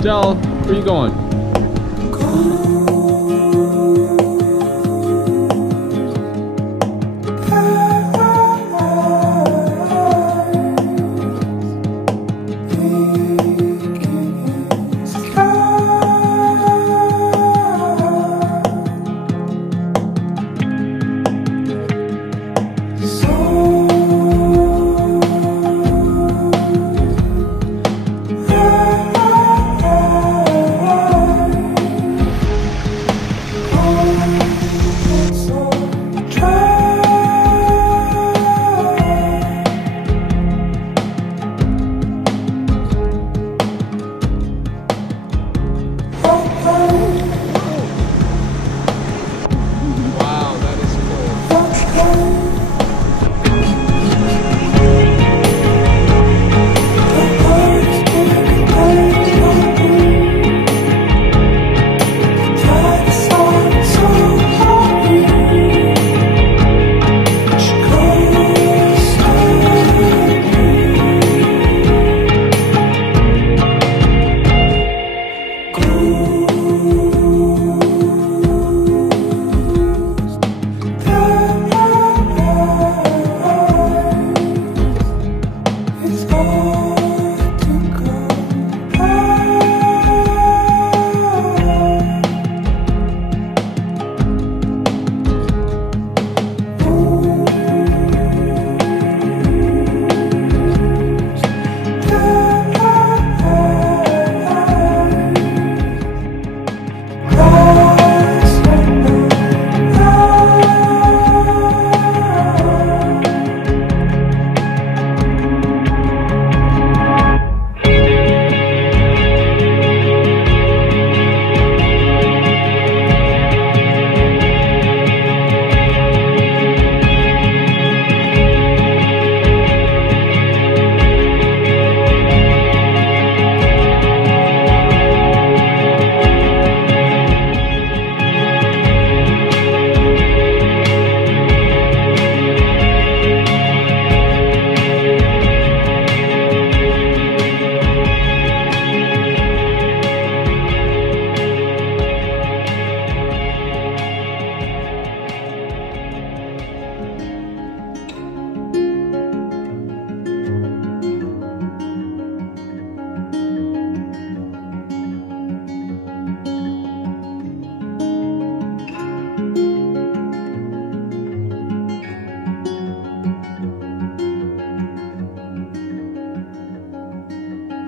Del, where are you going?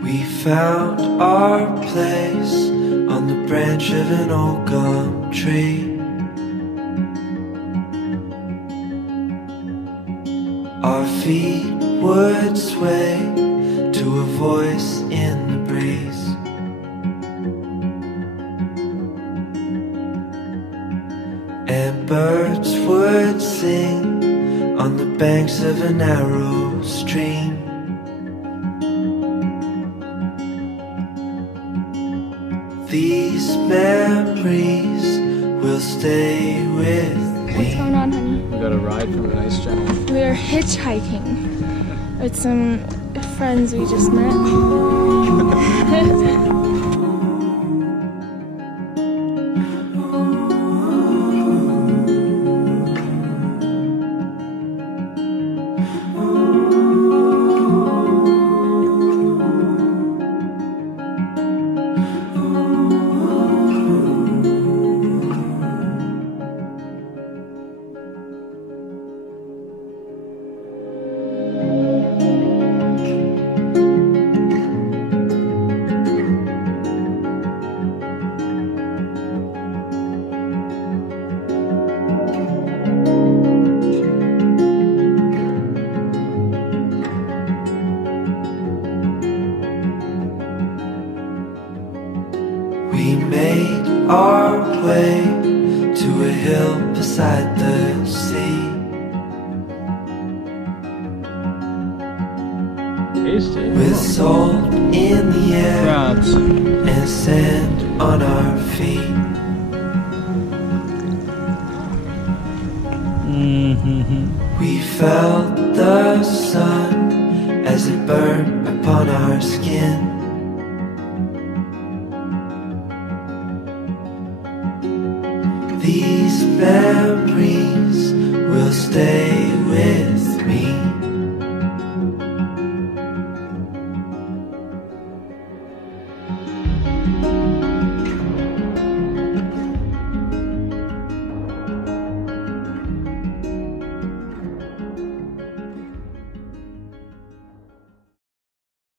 We found our place on the branch of an old gum tree. Our feet would sway to a voice in the breeze. And birds would sing on the banks of a narrow stream. These memories will stay with me. What's going on, honey? We got a ride from a nice gentleman. We're hitchhiking with some friends we just met. We made our way to a hill beside the sea. Tasty. With salt in the air Crabs. and sand on our feet. We felt the sun as it burned upon our skin. These memories will stay